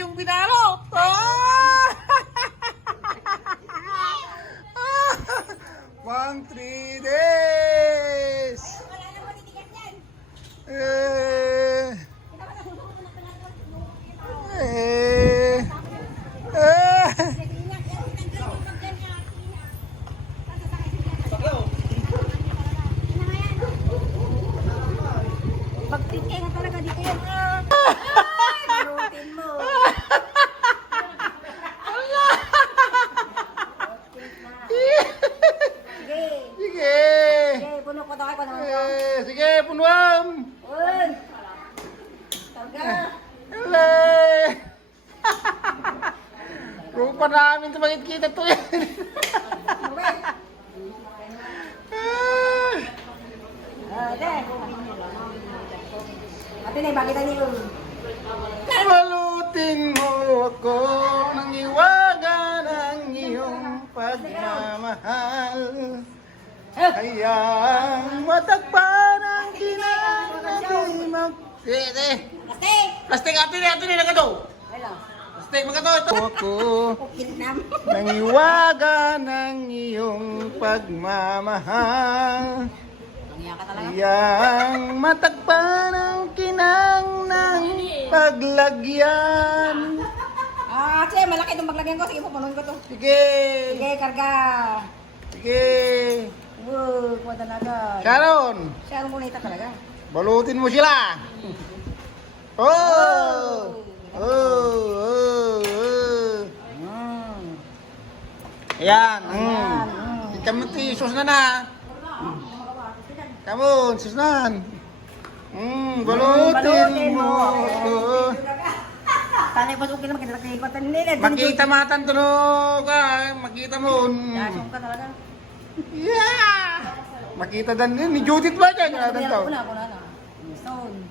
yung binalot. Oh! Pang 3 days. Eh. Eh. Eh. Magtikay nga talaga dito yan. Rutin mo. Sige. Sige. Sige, puno ko tayo. Sige, punuam. Un. Targa. Hello. Rupa namin ito makikita to yan. Ate na, bakit niyo? Balutin mo ako ng iwaga ng iyong pagmamahal. Hayang matagpan ang kinanagay mag... Plastic! Plastic, ate na nagado. Hello. Plastic, magato ito. Ako Kinam. ng iwaga ng iyong pagmamahal. Nangiyak ka talaga. Yang matagpan ang kinang ng paglagyan. Sige, malaki itong paglagyan ko. Sige, pupunuin ko to. Sige. Sige, karga. Sige. Kuha talaga. Sharon, Siya ang bonita talaga. balutin mo sila. Oh. Oh. Ayan. Kamu ti susnan. Kamu susnan. Balutin mo ako. Tanay pa sukin naman kita kay nila. Makita matan tunog ka, makita mo. Dasong ka talaga. Yeah! Makita dan ni Judith ba dyan? Kuna na. Stone.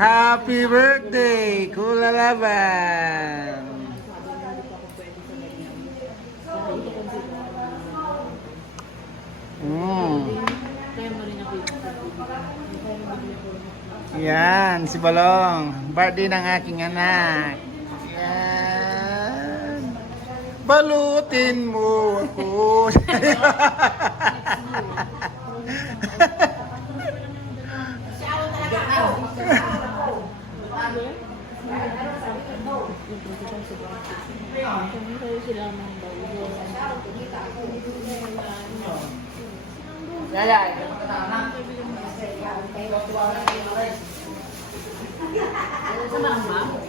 Happy birthday, Kulalaban! Yan, si Balong. Birthday ng aking anak. Yan. Balutin mo ako. Yaya. Sama ba?